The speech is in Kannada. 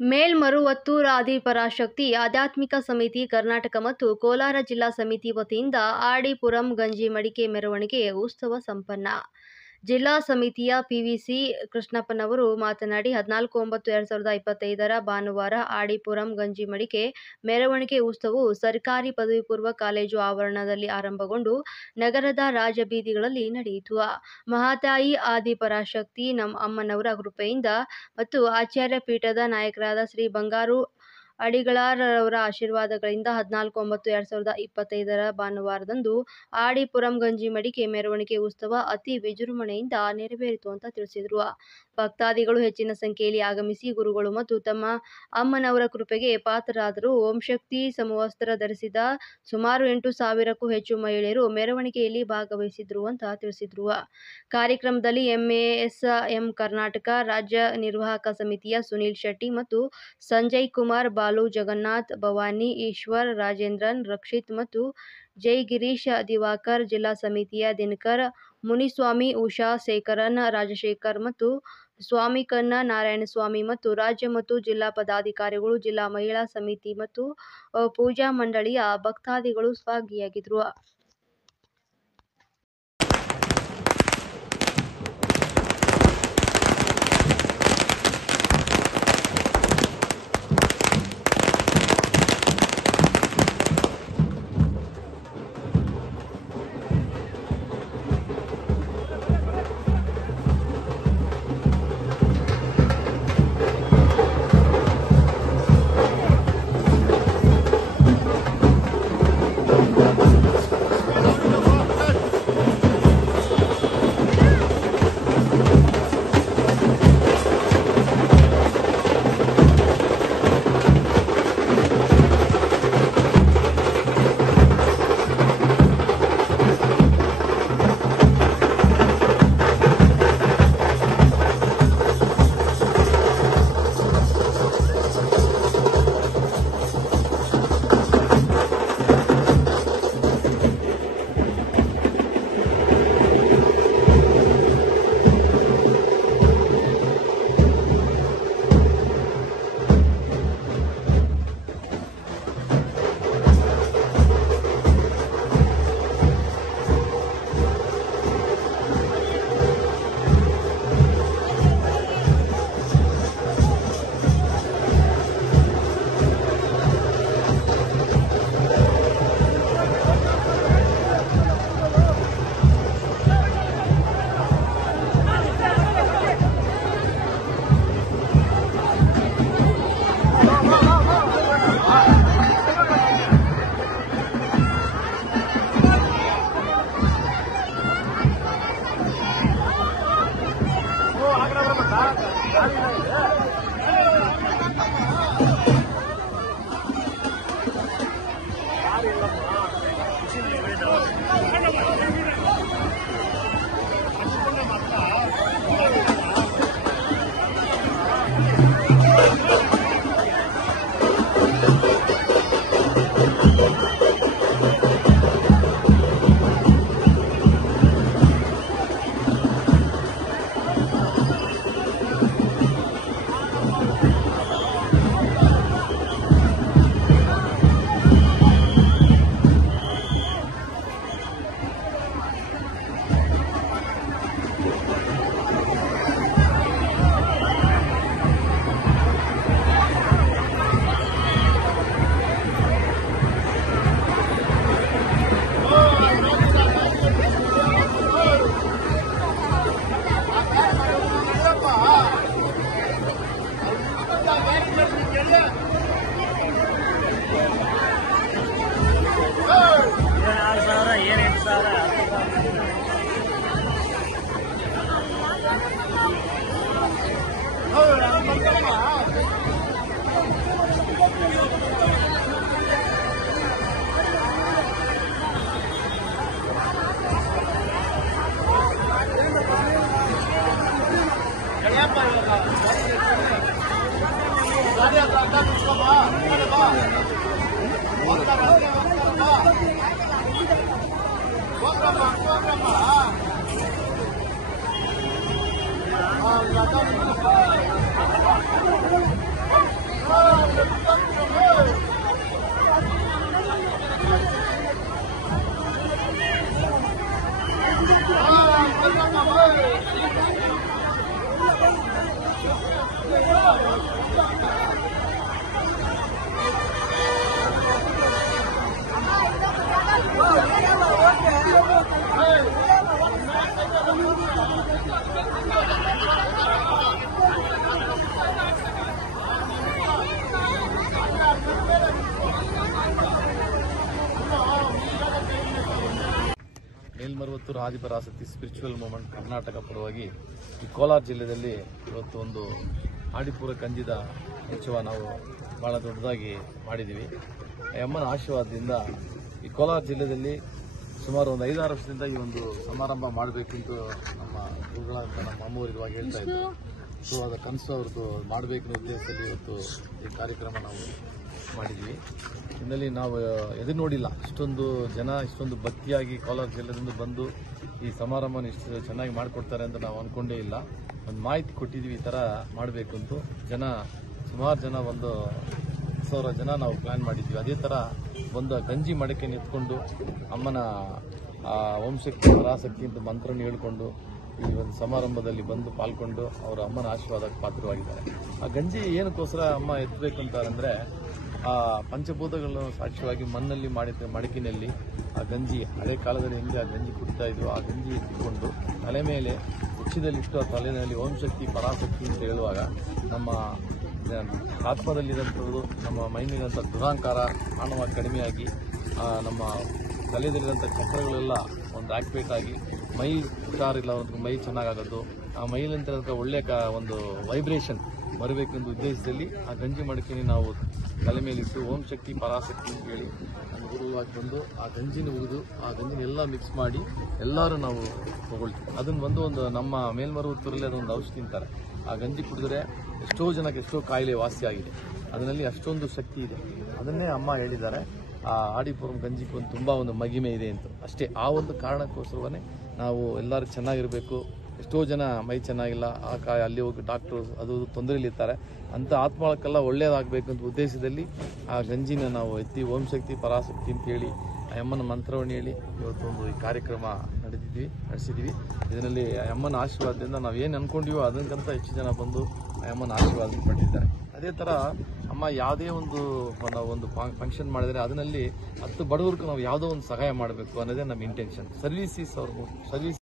ಮೇಲ್ಮರುವತ್ತೂರು ಆದಿಪರಾಶಕ್ತಿ ಆಧ್ಯಾತ್ಮಿಕ ಸಮಿತಿ ಕರ್ನಾಟಕ ಮತ್ತು ಕೋಲಾರ ಜಿಲ್ಲಾ ಸಮಿತಿ ವತಿಯಿಂದ ಆಡಿಪುರಂ ಗಂಜಿ ಮಡಿಕೆ ಮೆರವಣಿಗೆ ಉತ್ಸವ ಸಂಪನ್ನ. ಜಿಲ್ಲಾ ಸಮಿತಿಯ ಪಿವಿಸಿ ಕೃಷ್ಣಪ್ಪನವರು ಮಾತನಾಡಿ 14/9/2025 ಭಾನುವಾರ ಆಡಿಪುರಂ ಗಂಜಿ ಮಡಿಕೆ ಮೆರವಣಿಗೆ ಉತ್ಸವವು ಸರ್ಕಾರಿ ಪದವಿ ಪೂರ್ವ ಕಾಲೇಜು ಆವರಣದಲ್ಲಿ ಆರಂಭಗೊಂಡು ನಗರದ ರಾಜಬೀದಿಗಳಲ್ಲಿ ನಡೆಯಿತು. ಮಹಾತಾಯಿ ಆದಿಪರಾಶಕ್ತಿ ಅಮ್ಮನವರ ಕೃಪೆಯಿಂದ ಮತ್ತು ಆಚಾರ್ಯ ಪೀಠದ ನಾಯಕರಾದ ಶ್ರೀ ಬಂಗಾರು ಅಡಿಗಳಾರವರ ಆಶೀರ್ವಾದಗಳಿಂದ 14/9/2025 ಭಾನುವಾರದಂದು ಆಡಿಪುರಂ ಗಂಜಿ ಮಡಿಕೆ ಮೆರವಣಿಗೆ ಉತ್ಸವ ಅತಿ ವಿಜೃಂಭಣೆಯಿಂದ ನೆರವೇರಿತು ಅಂತ ತಿಳಿಸಿದರು. ಭಕ್ತಾದಿಗಳು ಹೆಚ್ಚಿನ ಸಂಖ್ಯೆಯಲ್ಲಿ ಆಗಮಿಸಿ ಗುರುಗಳು ಮತ್ತು ತಮ್ಮ ಅಮ್ಮನವರ ಕೃಪೆಗೆ ಪಾತ್ರರಾದರು. ಓಂ ಶಕ್ತಿ ಸಮವಸ್ತ್ರ ಧರಿಸಿದ ಸುಮಾರು 8,000ಕ್ಕೂ ಹೆಚ್ಚು ಮಹಿಳೆಯರು ಮೆರವಣಿಗೆಯಲ್ಲಿ ಭಾಗವಹಿಸಿದ್ರು ಅಂತ ತಿಳಿಸಿದರು. ಕಾರ್ಯಕ್ರಮದಲ್ಲಿ MASM ಕರ್ನಾಟಕ ರಾಜ್ಯ ನಿರ್ವಾಹಕ ಸಮಿತಿಯ ಸುನೀಲ್ ಶೆಟ್ಟಿ ಮತ್ತು ಸಂಜಯ್ ಕುಮಾರ್, ಬಾಲು, ಜಗನ್ನಾಥ್, ಭವಾನಿ, ಈಶ್ವರ್, ರಾಜೇಂದ್ರನ್, ರಕ್ಷಿತ್ ಮತ್ತು ಜೈ ಗಿರೀಶ್, ದಿವಾಕರ್, ಜಿಲ್ಲಾ ಸಮಿತಿಯ ದಿನಕರ್, ಮುನಿಸ್ವಾಮಿ, ಉಷಾ, ಶೇಖರನ್, ರಾಜಶೇಖರ್ ಮತ್ತು ಸ್ವಾಮಿಕನ್ನ, ನಾರಾಯಣಸ್ವಾಮಿ ಮತ್ತು ರಾಜ್ಯ ಮತ್ತು ಜಿಲ್ಲಾ ಪದಾಧಿಕಾರಿಗಳು, ಜಿಲ್ಲಾ ಮಹಿಳಾ ಸಮಿತಿ ಮತ್ತು ಪೂಜಾ ಮಂಡಳಿಯ ಭಕ್ತಾದಿಗಳು ಭಾಗಿಯಾಗಿದ್ದರು. ಮೇಲ್ಮರುತ್ತೂರು ಆದಿಪರಾಶಕ್ತಿ ಸ್ಪಿರಿಚುವಲ್ ಮೂವ್ಮೆಂಟ್ ಕರ್ನಾಟಕ ಪರವಾಗಿ ಈ ಕೋಲಾರ ಜಿಲ್ಲೆಯಲ್ಲಿ ಇವತ್ತು ಒಂದು ಆಡಿಪುರ ಕಂಜಿದ ಉತ್ಸವ ನಾವು ಭಾಳ ದೊಡ್ಡದಾಗಿ ಮಾಡಿದ್ದೀವಿ. ಅಮ್ಮನ ಆಶೀರ್ವಾದದಿಂದ ಈ ಕೋಲಾರ ಜಿಲ್ಲೆಯಲ್ಲಿ ಸುಮಾರು ಒಂದು 5-6 ವರ್ಷದಿಂದ ಈ ಒಂದು ಸಮಾರಂಭ ಮಾಡಬೇಕಂತ ನಮ್ಮ ಗುರುಗಳಂತ ನಮ್ಮ ಅಮ್ಮವರಿರುವಾಗ ಹೇಳ್ತಾ ಇದ್ರು. ಸೊ ಅದರ ಕನಸು ಅವ್ರದ್ದು ಮಾಡಬೇಕು ಉದ್ದೇಶದಲ್ಲಿ ಇವತ್ತು ಈ ಕಾರ್ಯಕ್ರಮ ನಾವು ಮಾಡಿದ್ವಿ. ಇದರಲ್ಲಿ ನಾವು ಎದುರು ನೋಡಿಲ್ಲ, ಇಷ್ಟೊಂದು ಜನ ಇಷ್ಟೊಂದು ಭಕ್ತಿಯಾಗಿ ಕೋಲಾರ ಜಿಲ್ಲೆಯಿಂದ ಬಂದು ಈ ಸಮಾರಂಭನ ಇಷ್ಟು ಚೆನ್ನಾಗಿ ಮಾಡಿಕೊಡ್ತಾರೆ ಅಂತ ನಾವು ಅಂದ್ಕೊಂಡೇ ಇಲ್ಲ. ಒಂದು ಮಾಹಿತಿ ಕೊಟ್ಟಿದ್ವಿ ಈ ಥರ ಮಾಡಬೇಕು ಅಂತ. ಸುಮಾರು ಜನ ಒಂದು 10,000 ಜನ ನಾವು ಪ್ಲಾನ್ ಮಾಡಿದ್ವಿ. ಅದೇ ಥರ ಒಂದು ಗಂಜಿ ಮಡಕೆ ನಿಂತ್ಕೊಂಡು ಅಮ್ಮನ ಓಂ ಶಕ್ತಿ ಪರಾಶಕ್ತಿ ಅಂತ ಮಂತ್ರನ ಹೇಳ್ಕೊಂಡು ಈ ಒಂದು ಸಮಾರಂಭದಲ್ಲಿ ಬಂದು ಪಾಲ್ಗೊಂಡು ಅವರ ಅಮ್ಮನ ಆಶೀರ್ವಾದಕ್ಕೆ ಪಾತ್ರವಾಗಿದ್ದಾರೆ. ಆ ಗಂಜಿ ಏನಕ್ಕೋಸ್ಕರ ಅಮ್ಮ ಎತ್ತಬೇಕು ಅಂತಾರಂದ್ರೆ, ಆ ಪಂಚಭೂತಗಳನ್ನು ಸಾಕ್ಷ್ಯವಾಗಿ ಮಣ್ಣಲ್ಲಿ ಮಾಡಿದ ಮಡಕಿನಲ್ಲಿ ಆ ಗಂಜಿ ಹಳೆ ಕಾಲದಲ್ಲಿ ಹೆಂಗೆ ಆ ಗಂಜಿ ಕುಡಿತಾ ಇದ್ವು, ಆ ಗಂಜಿ ಎತ್ತಿಕೊಂಡು ತಲೆ ಮೇಲೆ ಉಚ್ಚಿದಲ್ಲಿಟ್ಟು ಆ ತಲೆಯಲ್ಲಿ ಓಂ ಶಕ್ತಿ ಪರಾಶಕ್ತಿ ಅಂತ ಹೇಳುವಾಗ ನಮ್ಮ ಆತ್ಮದಲ್ಲಿರೋಂಥದ್ದು, ನಮ್ಮ ಮೈನಿರೋಂಥ ದುರಾಂಕಾರ ಆಣವ ಕಡಿಮೆಯಾಗಿ ನಮ್ಮ ತಲೆಯಲ್ಲಿರೋಂಥ ಚಕ್ರಗಳೆಲ್ಲ ಒಂದು ಆಕ್ಟಿವೇಟ್ ಆಗಿ ಮೈ ಹುಷಾರಿಲ್ಲ, ಒಂದು ಮೈ ಚೆನ್ನಾಗಾಗೋದು, ಆ ಮೈಲಿಂದ ಒಳ್ಳೆಯ ಒಂದು ವೈಬ್ರೇಷನ್ ಬರಬೇಕೆಂದು ಉದ್ದೇಶದಲ್ಲಿ ಆ ಗಂಜಿ ಮಡಕೆని ನಾವು ತಲೆ ಮೇಲಿಟ್ಟು ಓಂ ಶಕ್ತಿ ಪರಾಶಕ್ತಿ ಅಂತ ಹೇಳಿ ಗುರುವಾಗಿ ಬಂದು ಆ ಗಂಜಿನ ಉರಿದು ಆ ಗಂಜಿನ ಎಲ್ಲ ಮಿಕ್ಸ್ ಮಾಡಿ ಎಲ್ಲರೂ ನಾವು ತಗೊಳ್ತೀವಿ. ಅದನ್ನು ಒಂದು ನಮ್ಮ ಮೇಲ್ಮರುತ್ತೂರಲ್ಲಿ ಅದೊಂದು ಔಷಧಿ ಅಂತಾರೆ. ಆ ಗಂಜಿ ಕುಡಿದ್ರೆ ಎಷ್ಟೋ ಜನಕ್ಕೆ ಎಷ್ಟೋ ಕಾಯಿಲೆ ವಾಸಿಯಾಗಿದೆ. ಅದರಲ್ಲಿ ಅಷ್ಟೊಂದು ಶಕ್ತಿ ಇದೆ. ಅದನ್ನೇ ಅಮ್ಮ ಹೇಳಿದ್ದಾರೆ, ಆ ಆಡಿಪುರಂ ಗಂಜಿಗೆ ಒಂದು ತುಂಬ ಒಂದು ಮಹಿಮೆ ಇದೆ ಅಂತ. ಅಷ್ಟೇ, ಆ ಒಂದು ಕಾರಣಕ್ಕೋಸ್ಕರವೇ ನಾವು ಎಲ್ಲರೂ ಚೆನ್ನಾಗಿರಬೇಕು. ಎಷ್ಟೋ ಜನ ಮೈ ಚೆನ್ನಾಗಿಲ್ಲ, ಅಲ್ಲಿ ಹೋಗಿ ಡಾಕ್ಟ್ರು ಅದು ತೊಂದರೆಯಲ್ಲಿರ್ತಾರೆ, ಅಂಥ ಆತ್ಮಕ್ಕೆಲ್ಲ ಒಳ್ಳೆಯದಾಗಬೇಕು ಅಂತ ಉದ್ದೇಶದಲ್ಲಿ ಆ ಗಂಜಿನ ನಾವು ಎತ್ತಿ ಓಂ ಶಕ್ತಿ ಪರಾಶಕ್ತಿ ಅಂತ ಹೇಳಿ ಆ ಅಮ್ಮನ ಮಂತ್ರವನ್ನು ಹೇಳಿ ಇವತ್ತೊಂದು ಈ ಕಾರ್ಯಕ್ರಮ ನಡೆಸಿದ್ದೀವಿ. ಇದರಲ್ಲಿ ಆ ಅಮ್ಮನ ಆಶೀರ್ವಾದದಿಂದ ನಾವು ಏನು ಅಂದ್ಕೊಂಡಿವೋ ಅದಕ್ಕಿಂತ ಹೆಚ್ಚು ಜನ ಬಂದು ಆ ಅಮ್ಮನ ಆಶೀರ್ವಾದ ಪಟ್ಟಿದ್ದಾರೆ. ಅದೇ ಥರ ಅಮ್ಮ ಯಾವುದೇ ಒಂದು ಫಂಕ್ಷನ್ ಮಾಡಿದರೆ ಅದರಲ್ಲಿ 10 ಬಡವರಿಗೆ ನಾವು ಯಾವುದೋ ಒಂದು ಸಹಾಯ ಮಾಡಬೇಕು ಅನ್ನೋದೇ ನಮ್ಮ ಇಂಟೆನ್ಷನ್. ಸರ್ವಿಸ್